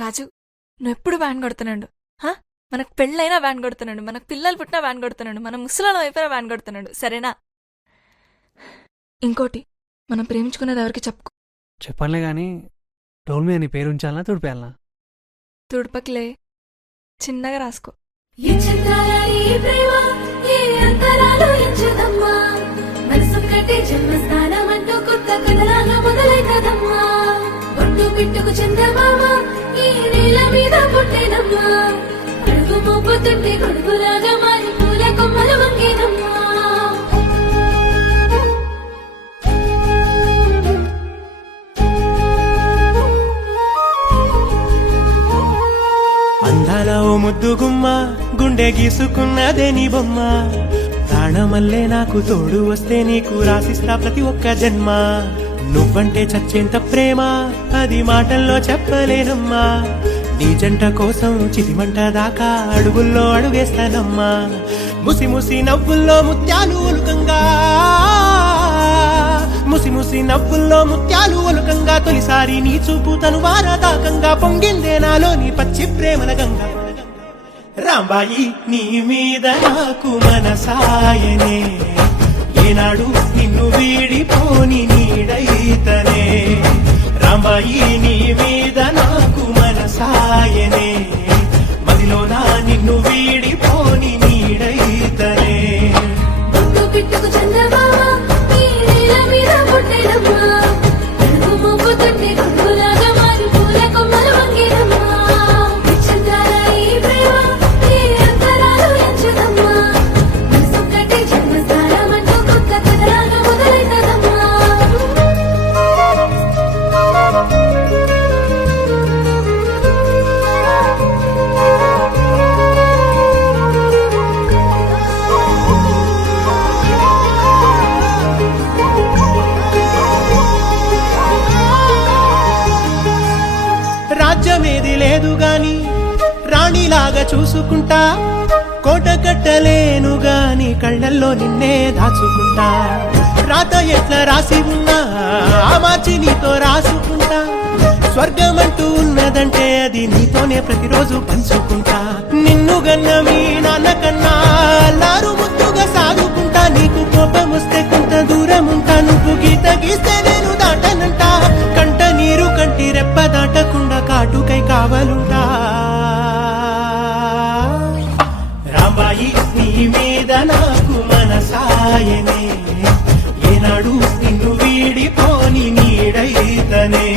రాజు, నువ్వెప్పుడు వ్యాన్ కొడుతున్నాడు. మనకు పెళ్ళైనా వ్యాన్ కొడుతున్నాడు, మనకు పిల్లలు పుట్టినా వ్యాన్ కొడుతున్నాడు, మన ముసలాళ్ళం అయిపోయినా వ్యాన్ కొడుతున్నాడు. సరేనా? ఇంకోటి, మనం ప్రేమించుకునేది ఎవరికి చెప్పుకో. చెప్పనులే గాని డోల్ మీద నీ పేరు ఉంచాలనా తుడిపేయాలనా? తుడుపకిలే, చిన్నగా రాసుకో. పిట్టుకు చందమామ ఈ నేల మీద పుట్టేనమ్మా, అడుగు మోపుతుంటే కొడుకులాగా మారి పూల కొమ్మల వంగేనమ్మా. అందాల ఓ ముద్దు గుమ్మ, గుండె గీసుకున్నదే నీ బొమ్మ. ప్రాణమల్లే నాకు తోడు వస్తే నీకు రాసిస్తా ప్రతి ఒక్క జన్మ. నువ్వంటే చచ్చేంత ప్రేమ అది మాటల్లో చెప్పలేనమ్మా. నీ జంట కోసం చితిమంట దాకా అడుగుల్లో అడుగేస్తానమ్మా. ముసి ముసి నవ్వుల్లో ముత్యాలు ఒలుకంగా, ముసి ముసి నవ్వుల్లో ముత్యాలు ఒలుకంగా, తొలిసారి నీ చూపు తను వారదాకంగా పొంగిందే నాలో నీ పచ్చి ప్రేమల గంగా. రాంబాయి నీ మీద నాకు మనసాయనే, ఏనాడు నిన్ను వీడిపోని నీడైతనే. రాంబాయి నీ మీద నాకు మనసాయనే, మదిలోనా నిన్ను వీడిపోని నీడైతనే. పిట్టుకు చందమామ ఈ నేల మీద పుట్టేనమ్మా, అడుగు మోపుతుంటే కొడుకులాగా మారి పూల కొమ్మల వంగేనమ్మా. చంద్రాల ఈ ప్రేమ ఈ అంతరాలు ఎంచుదమ్మా, మనసొక్కటే జన్మస్థానం అంటూ కొత్త కథలాగా మొదలైతదమ్మా. రాజ్యమేది లేదు గాని రాణిలాగా చూసుకుంటా, కోట కట్టలేను గాని కళ్ళల్లో నిన్నే దాచుకుంటా. రాత ఎట్లా రాసి ఉన్నా ఆ మార్చి నీతో రాసుకుంటా. స్వర్గమంటూ ఉన్నదంటే అది నీతోనే ప్రతిరోజు పంచుకుంటా. నిన్ను గన్న మీ నాన్న కన్నా అల్లారు ముద్దుగా సాగుకుంటా. నీకు కోపం వస్తే కొంత దూరం ఉంటా, నువ్వు గీత గీస్తే నేను దాటనంటా. కంట నీరు కంటి రెప్ప దాటకుండా కాటుకై కావలుంటా. రాంబాయి నీ మీద నాకు మనసాయనే, ఏనాడు నిన్ను వీడిపోని నీడైతనే.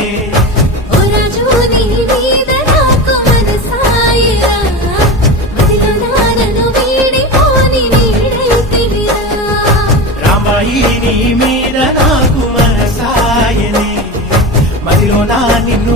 ఓ రాజు నీ మీద నాకు మనసాయరా, మదిలోనా నన్ను వీడిపోని నీడైతివిరా. రాంబాయి నీ మీద నాకు మనసాయనే, మదిలోనా నిన్ను